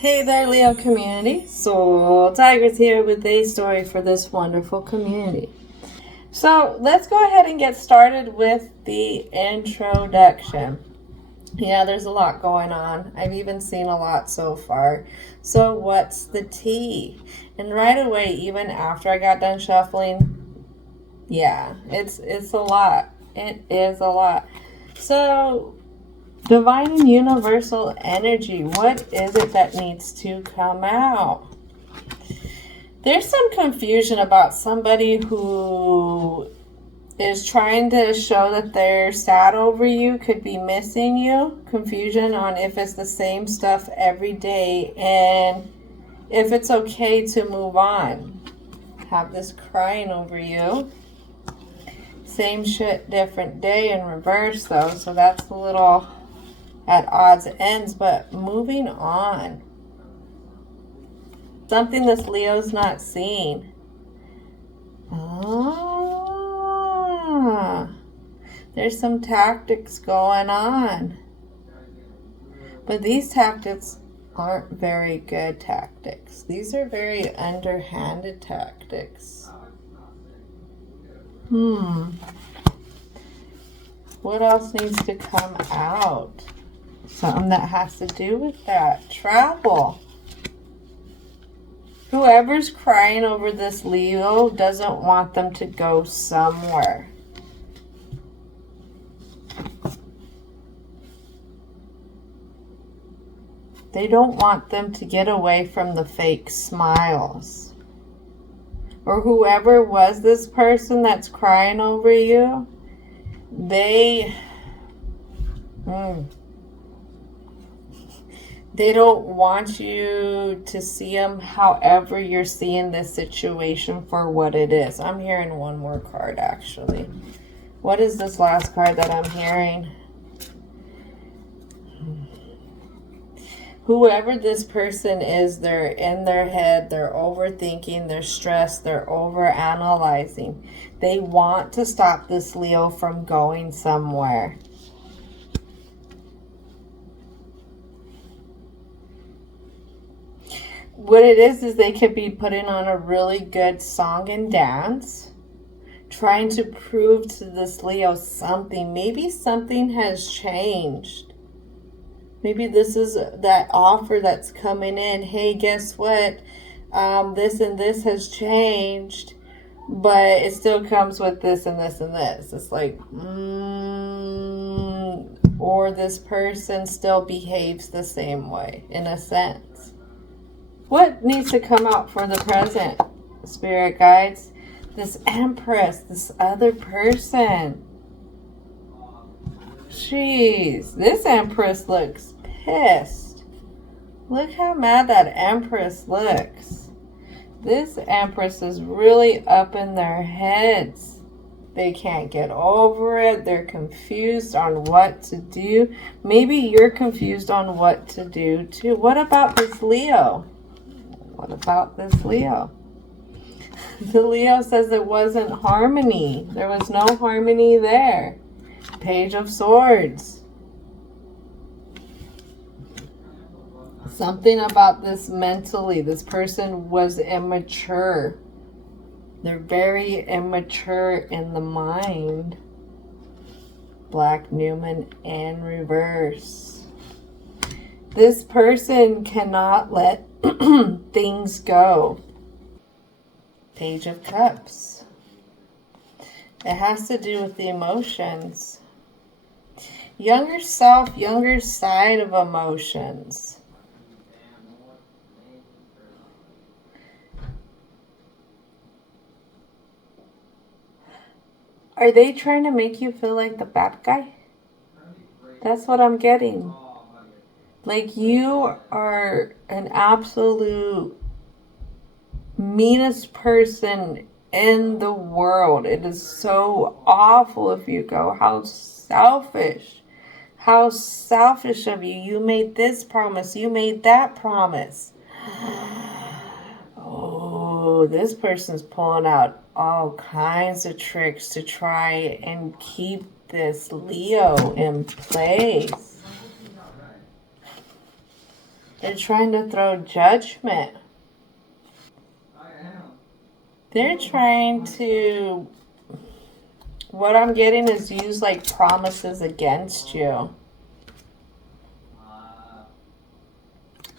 Hey there, Leo community. Soul Tigers here with a story for this wonderful community. So let's go ahead and get started with the introduction. Yeah, there's a lot going on. I've even seen a lot so far. So what's the tea? And right away, even after I got done shuffling, yeah, it's a lot. It is a lot. So divine and universal energy, what is it that needs to come out? There's some confusion about somebody who is trying to show that they're sad over you, could be missing you. Confusion on if it's the same stuff every day and if it's okay to move on. Have this crying over you. Same shit, different day in reverse though, so that's a little at odds ends, but moving on. Something this Leo's not seeing. There's some tactics going on. But these tactics aren't very good tactics. These are very underhanded tactics. What else needs to come out? Something that has to do with that. Travel. Whoever's crying over this Leo doesn't want them to go somewhere. They don't want them to get away from the fake smiles. Or whoever was this person that's crying over you, they don't want you to see them however you're seeing this situation for what it is. I'm hearing one more card, actually. What is this last card that I'm hearing? Whoever this person is, they're in their head, they're overthinking, they're stressed, they're overanalyzing. They want to stop this Leo from going somewhere. What it is they could be putting on a really good song and dance, trying to prove to this Leo something. Maybe something has changed. Maybe this is that offer that's coming in. Hey, guess what? This and this has changed, but it still comes with this and this and this. It's like, or this person still behaves the same way, in a sense. What needs to come out for the present, Spirit Guides? This Empress, this other person. Jeez, this Empress looks pissed. Look how mad that Empress looks. This Empress is really up in their heads. They can't get over it. They're confused on what to do. Maybe you're confused on what to do too. What about this Leo? What about this Leo? The Leo says it wasn't harmony. There was no harmony there. Page of Swords. Something about this mentally. This person was immature. They're very immature in the mind. Black Newman in reverse. This person cannot let things go. Page of Cups. It has to do with the emotions. Younger self, younger side of emotions. Are they trying to make you feel like the bad guy? That's what I'm getting. Like you are an absolute meanest person in the world. It is so awful if you go. How selfish. How selfish of you. You made this promise. You made that promise. Oh, this person's pulling out all kinds of tricks to try and keep this Leo in place. They're trying to throw judgment. They're trying to, what I'm getting is use like promises against you.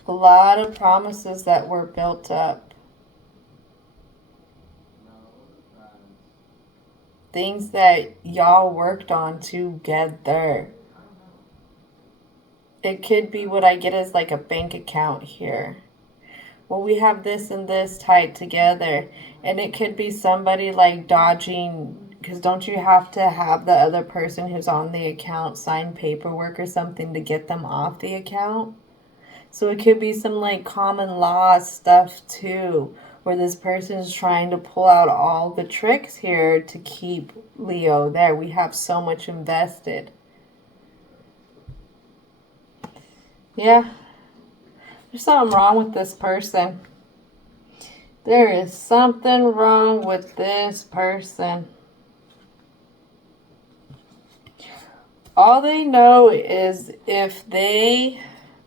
A lot of promises that were built up. Things that y'all worked on together. It could be, what I get is like a bank account here. Well, we have this and this tied together. And it could be somebody like dodging, because don't you have to have the other person who's on the account sign paperwork or something to get them off the account? So it could be some like common law stuff too, where this person is trying to pull out all the tricks here to keep Leo there. We have so much invested. Yeah, there's something wrong with this person. There is something wrong with this person. All they know is if they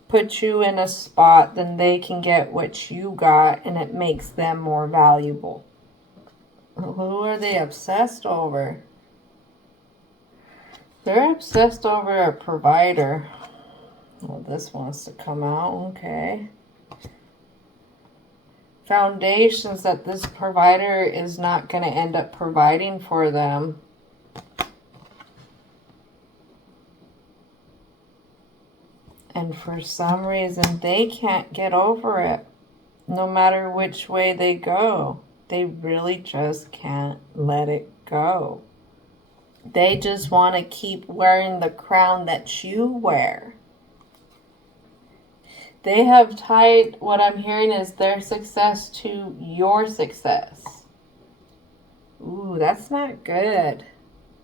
put you in a spot, then they can get what you got, and it makes them more valuable. Who are they obsessed over? They're obsessed over a provider. Well, this wants to come out. Okay. Foundations that this provider is not going to end up providing for them. And for some reason, they can't get over it. No matter which way they go. They really just can't let it go. They just want to keep wearing the crown that you wear. They have tied, what I'm hearing is their success to your success. Ooh, that's not good.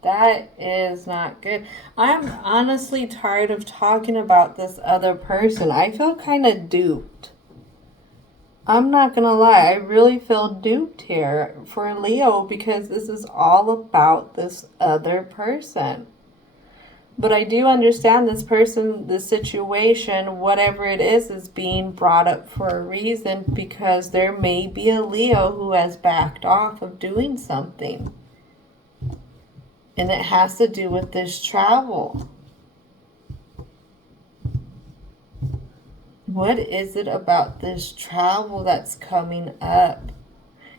That is not good. I'm honestly tired of talking about this other person. I feel kind of duped. I'm not going to lie. I really feel duped here for Leo because this is all about this other person. But I do understand this person, the situation, whatever it is being brought up for a reason, because there may be a Leo who has backed off of doing something. And it has to do with this travel. What is it about this travel that's coming up?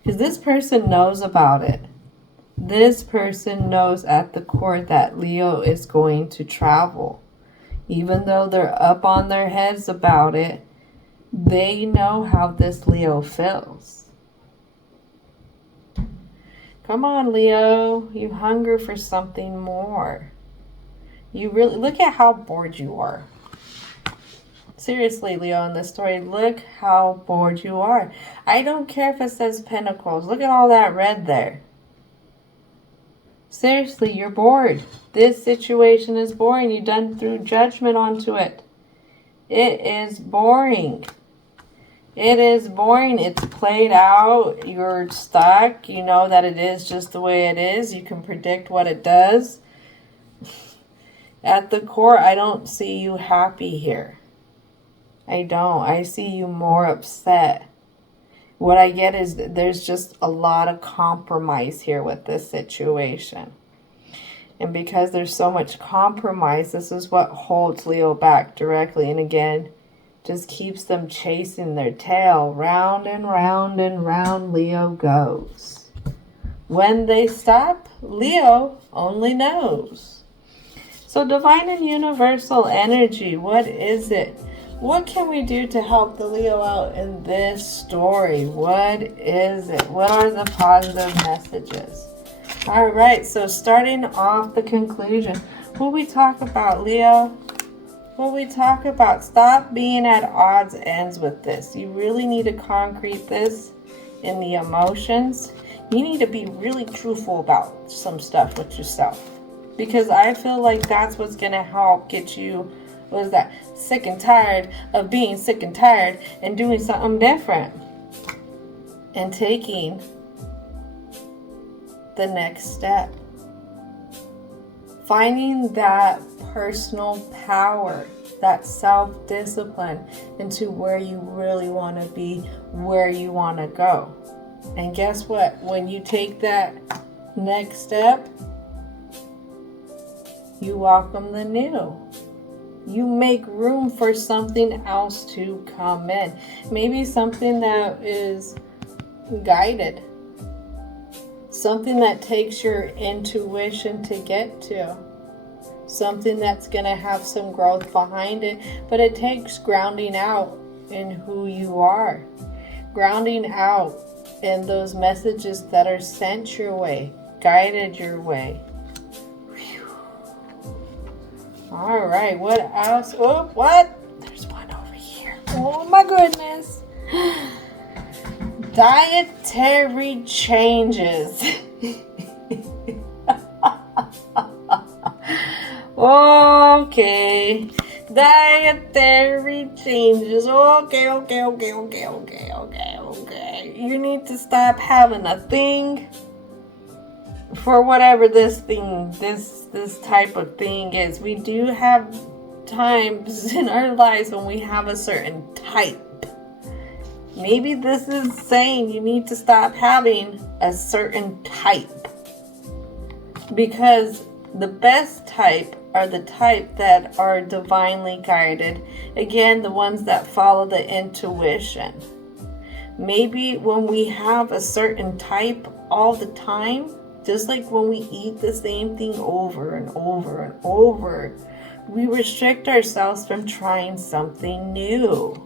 Because this person knows about it. This person knows at the core that Leo is going to travel. Even though they're up on their heads about it, they know how this Leo feels. Come on, Leo. You hunger for something more. You really, look at how bored you are. Seriously, Leo, in this story, look how bored you are. I don't care if it says Pentacles. Look at all that red there. Seriously, you're bored. This situation is boring. You done threw judgment onto it. It is boring. It is boring. It's played out. You're stuck. You know that it is just the way it is. You can predict what it does. At the core, I don't see you happy here. I don't. I see you more upset. What I get is that there's just a lot of compromise here with this situation. And because there's so much compromise, this is what holds Leo back directly. And again, just keeps them chasing their tail. Round and round and round Leo goes. When they stop, Leo only knows. So divine and universal energy, what is it? What can we do to help the Leo out in this story? What is it? What are the positive messages? All right, so starting off the conclusion. What we talk about, Leo? What we talk about, stop being at odds ends with this. You really need to concrete this in the emotions. You need to be really truthful about some stuff with yourself. Because I feel like that's what's going to help get you, what is that, sick and tired of being sick and tired and doing something different. And taking the next step. Finding that personal power. that self-discipline into where you really want to be, where you want to go. And guess what? When you take that next step, you welcome the new. You make room for something else to come in. Maybe something that is guided. Something that takes your intuition to get to. Something that's going to have some growth behind it. But it takes grounding out in who you are. Grounding out in those messages that are sent your way, guided your way. All right, what else? Oh, what? There's one over here. Oh my goodness. Dietary changes. Okay. Dietary changes. Okay. You need to stop having a thing for whatever this type of thing is. We do have times in our lives when we have a certain type. Maybe this is saying you need to stop having a certain type. Because the best type are the type that are divinely guided. Again, the ones that follow the intuition. Maybe when we have a certain type all the time, just like when we eat the same thing over and over and over, we restrict ourselves from trying something new.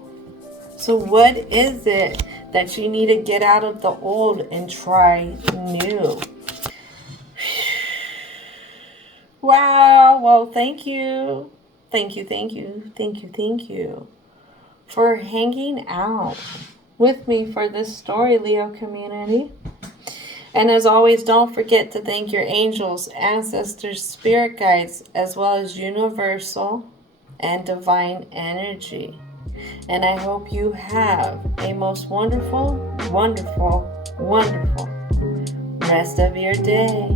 So what is it that you need to get out of the old and try new? Wow. Well, thank you. Thank you for hanging out with me for this story, Leo community. And as always, don't forget to thank your angels, ancestors, spirit guides, as well as universal and divine energy. And I hope you have a most wonderful, wonderful, wonderful rest of your day.